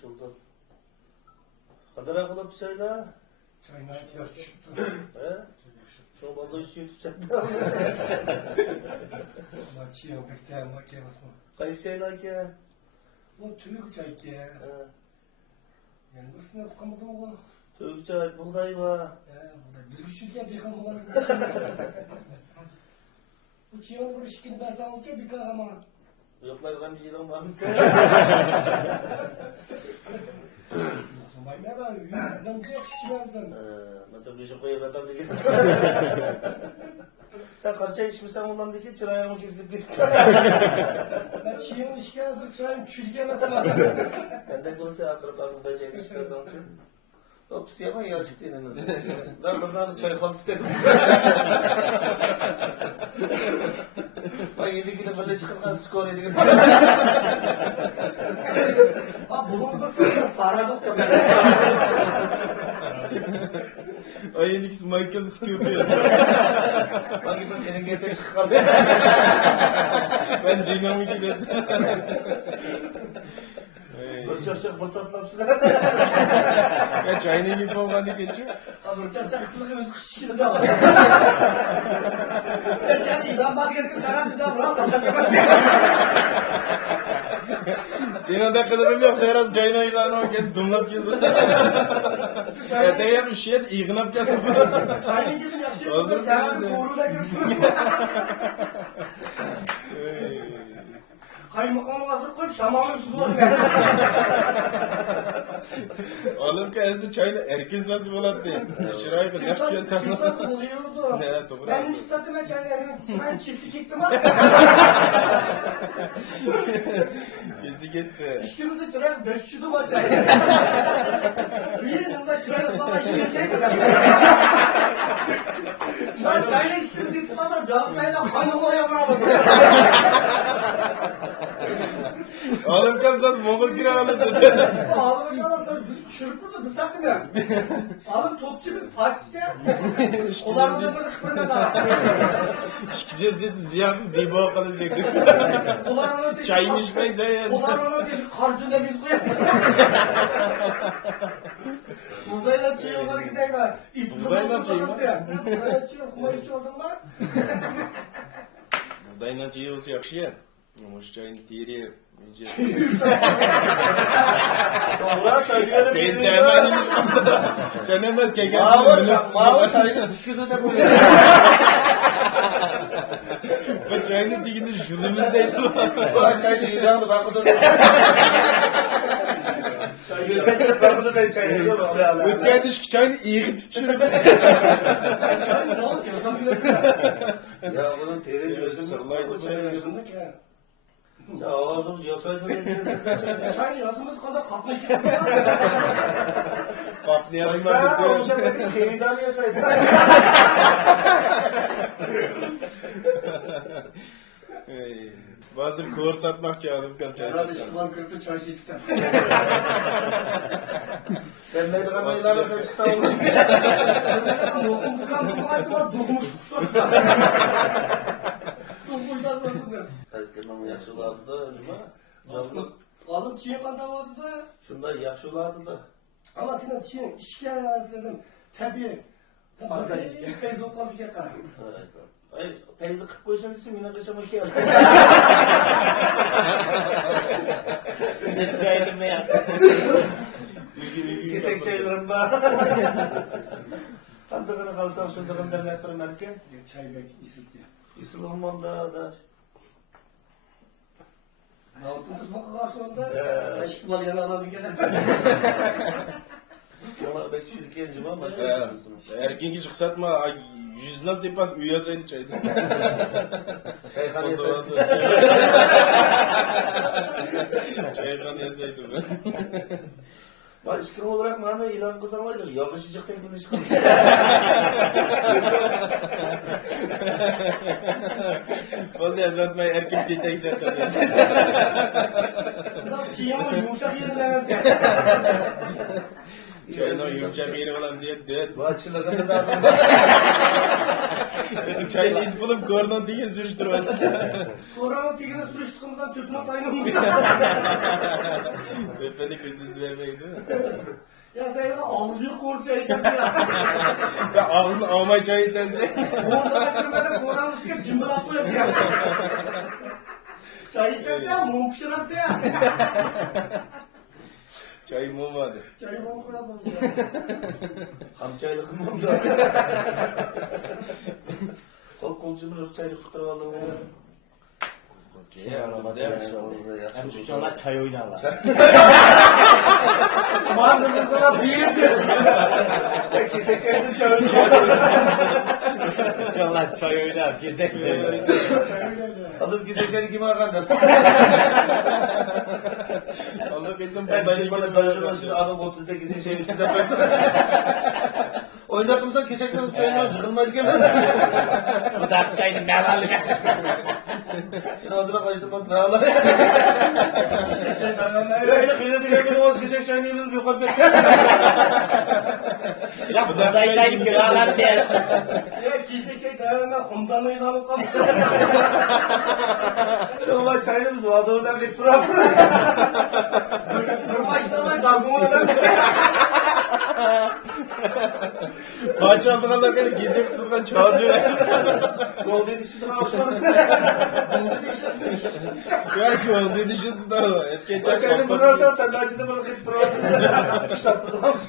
Sultan. Kadar akılıp çayda? Çayına ihtiyaç çıktı. He? Şu balda üstü tutacak. Maçı yok, bekleyen makinesi mi? Kayısı çayla ki? Bu tülük çay ki. Yani bu sınıf kamuda mı? Tövbe çay, buğday var. Biz küçükken bir kamu var. Bu çiğanı bir şekilde ben sana olurken bir kahraman. Yoklar kan bir şeyden var. Bay ne var? Yüzden bir yakışıcı verdim. Mesela bir şey koyup adam da gidip. Sen kaç çay içmişsen ondan da ki çırağımı kesilip git. Ben çiğanı işken hazır çırağım çürüken mesela. Benden olsa akırıp ben çay içmeye sanatçım. Topus yapan yarışık değil en azından. Ben kazanır çay kaldı istedim. Ben 7 kilo böyle çıkarken skor 7 kilo. Ha bunu da paradoks da. Ayın ikisi Michael istiyor. Bak ben senin getir çıkardı. Ben Zeynep'e gidelim. Çok fırtatlamışsın. Ya çayına gibi olgan geçiyor. Hazırca saksılığı öz kışkılı da var. Sen İzan Badger'in sana bir daha bırak. Senin de kadarım yok. Serhat çayına ilanı o kez dumlap geldi. Ya değer bir şey iğnap geldi. Çayını gidin yakışır. Olur mu? Sen koruyla görüşürüz. Kaymakamı hazır koyup şamanın su var. Oğlum ki ezdi çayını erken sası bulat değil. Şıraydı yaş geldi. Kimsası buluyordu. Evet, doğru. Benim istatime çayını elime çiftlik gittim ha. Kesi gitti. İşkimizde çırayı 500 var çayı. Bir yanımda çırayı falan işkemecek mi? Ben çayla işkimizi tutmadan cevaplayla kaynama yanına Oğlum kalsaz Mongol kiralı dedi. Ağlama çalarsanız biz çürük burada biz sakın ya. Ağlım topçu biz Paris'te. Olarımıza böyle kıpırına da. İşkicez dedim ziyafız diye boğa kalacak. Olarımın ötesi. Çayını içmeyiz ya. Olarımın ötesi karcında biz koyalım. Buğdayla çiğ onları gideyim ben. Buğdayla çiğ mi? Buğdayla çiğ kumar içi oldum lan. Buğdayla çiğ olsa yakşı ya. Ama şu çayın tiri. Doğru söylüyorum. Ben de hemen imiş kapıda. Sen hemen kekersin. Mağava çayını düşküdü de bu. Bu çayını digini jülümüzdeydi. Bu çayını ilanı bakıda da. Çayını bakıda da çayını. Ötken düşkü çayını iyi düşürüp. Çayını ne yapıyor? Sen biliyorsun. Ya bunun teri gözünde. Bu çayın gözünde ki. Sen ağzımız yasaydın. Çayın yazımız kadar kapmış. Patlayalım Ben ben o zaman teyiden yasaydın. Bazı kor satmak çağırıp kal çay Herhalde satmak. şıkman kırıktı çay içtikten. Ben Medran aylarla sen çıksan olur. Lokum tıkan kumaydı var durmuş. Durmuşlar durmuşlar. Herkes ama yaxşı olardı da önüme. Alıp çiğ kanda vardı da. Şunda yaxşı olardı da. Ama senin çiğ işkiye yazdım. Tabii. Feyz okalı yakar. Ay, teyze 40 koysan desin yine kışama ki yaz. Ne çaydım ya. Kesek çaylarım var. Tantığını kalsam şundağın derler bir merke. Çay belki isilti. İslam'ım da. Altın kız bakı karşılığında. Aşk mal yana alan bir gelen. Yalan bekçilik gencim ama. Erkenki çıksatma yüzünden depas üyeseydi çaydı. Çayhan yeseydi. Çayhan yeseydi ben. Var işkin olarak bana ilan kızanlaydı. Yakışacak tek bir işkin. Vallahi yazatmayı erkek detayı zaten. Çiğ ama yumuşak yerinden. Çaydan yumuşak yeri olan diye diyet. Vaççılıkını da Çayını itip bulup kordan diye sürüştürüyor. Koranın tigine sürüştüğümüzden tüpüne taynılmış. Öpeni gündüz vermeyin değil mi? Ya sen ya ağzıyor korcayı ya. Ya ağzını almay çayı içense. Orada kırmada koranın üstüne cımbılat koyuyor ya. Çay içense ya mum pişirense ya. Çayı mum vardı. Çayı mum koyalım ya. Hamçaylık mı da? Kolcu bir çaylık tutar aldım. Hem çocuklar çay oynarlar. Mağdurun sana büyüdü. Peki seçeydin çayını Çocuklar çay oynar. Gezek çay oynar. Alır ki seçeni kime akandır? Allah kesin Ben bundan şimdi bana ilgili karşılaştı adam 30'daki seçeni bize koydu. Oynadığımızda keçekten çayına sıkılmaydı ki. Bu da çayını melalı. Yine adına kayıtım ne ağlar. Öyle kıyıda geldiğin olmaz ki seçeni yıldız bir yukarı bekler. Ya bu da çayını kiralar diye. Ya kiyecek şey dayanına komutanlığı ilanı kalmış. Şu an çayımız vardı oradan geç bırak. Kırmaçlarla dargımı öden. Parça altına alırken gezip sıfırdan çalıyor. Gol dedi şimdi avuşmadık. Ya ki oldu dışında da o. Etken çay Çayını bıraksan sen de acıda bırak geç bırak. Kitapta kalmış.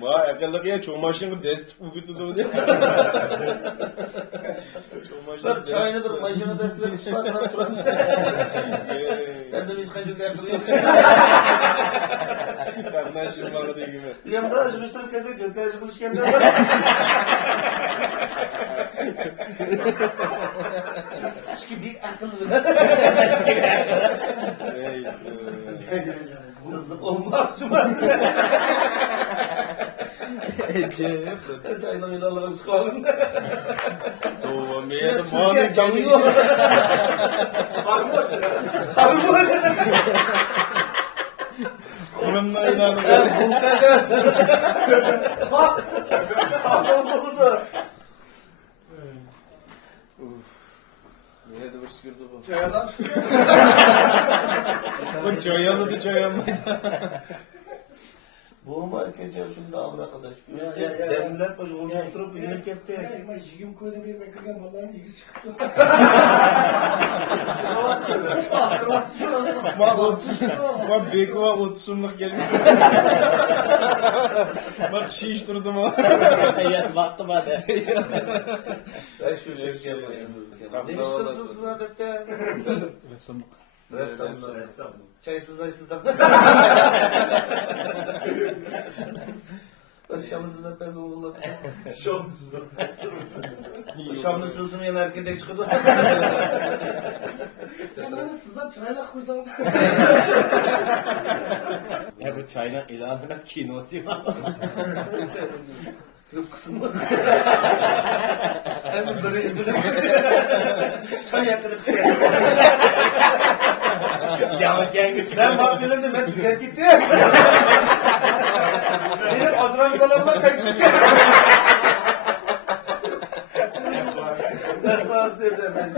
Vay akıllı ya çoğmaşın destek bu kutu da oluyor. Ben çayını bir maşını destekle çıkartmak turamış. Sen de biz kaçın yakılıyor. Kadına şırmalı değil gibi. Bir yanda acımıştırıp kesek yok. Tercih işkence. Çünkü bir akıllı. Kızım olmaz şu an. Çayla ilaları çıkalım. Doğru. Şuna Meyede sürke muhabbet canıyor. Harbi ya. Harbi. Kurumla ilanı. Bu kadar. Bak. Kafam oldu. Meyede bışkırdı bu. Çayadan Bu çayalı çayamaydı. Bu mu geçer şunu da al arkadaş. Ya. Demler başı oldu oturup inip gitti. Ben jigim koydu bir bekirken vallahi ilgisi çıktı. Bak 30. Bak Beko 30'luk gelmiş. Bak şiş durdum o. Evet baktım hadi. Ben şu şekil yapayım. Demiştim siz adette. Ressamlar. Çaysız aysızdan. Şamlısızdan pes olurlar. Şamlısızdan. Şamlı sızmayan erkek çıkıyordu. Ben sizden çayla koysam. Ya bu çayla ilan biraz kinosu var. Yok kısımlı. Hem böyle çay yakınıp şey. Yavaş yengüç. Ben mahvelendim ben tüker gitti. Benim Azrail balamdan çay çıkıyor. Ben bazı yerden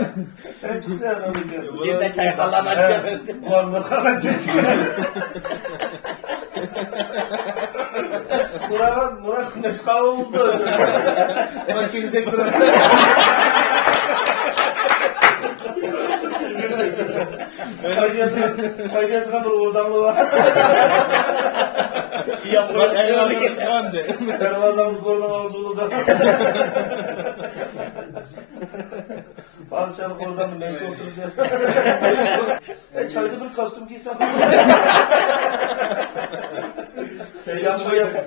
sen çıksan onu diyorum. Bir de çay kallamak yapıyorsun. Varlık kalacak. Murat Güneş kahve oldu. Makine sektörü. Çay yazılan bir uğurdanlığı var. Bak ayağını kandı. Dervazamız kordan ağzı da. Padişahlık oradan da meclis oturacağız. Çayda bir kostüm giysem.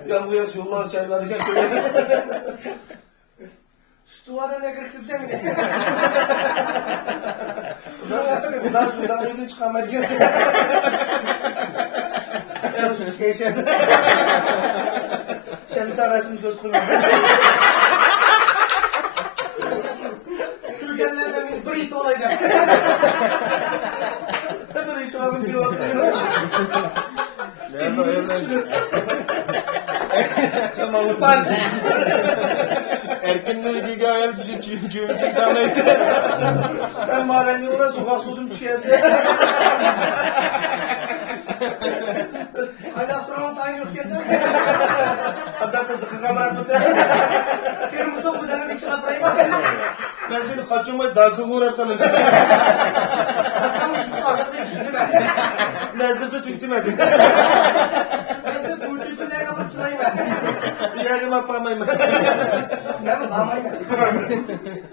Yan bu yaz yollar çayları gel köyde. Şu duvara ne kırıklık sen mi? Bundan şuradan bir gün çıkamayız gelsin. Geçen. Şems arasını göz kırmıyor. Türkiye'lerden bir it olaydı. Bir itirafım bir oturuyor. Nerede öyle? Çamalı pan. Erkinliği gibi ayar kişi çömçük damlaydı. Sen mahallenin yoluna sokak sodun düşersin. Ayda sonra aynı yok geldi. Hatta kızı kamera tuttu. Kırmızı okudanın içine bırakayım. Ben seni kaçırmayı daha kıvır atalım. Bakalım şu arkada içinde ben. Lezzeti tüktü mesin. Ben de bu tütünleri kapıp çıkayım ben. Bir yerime parmayım. Ben mi? Bağmayayım ben.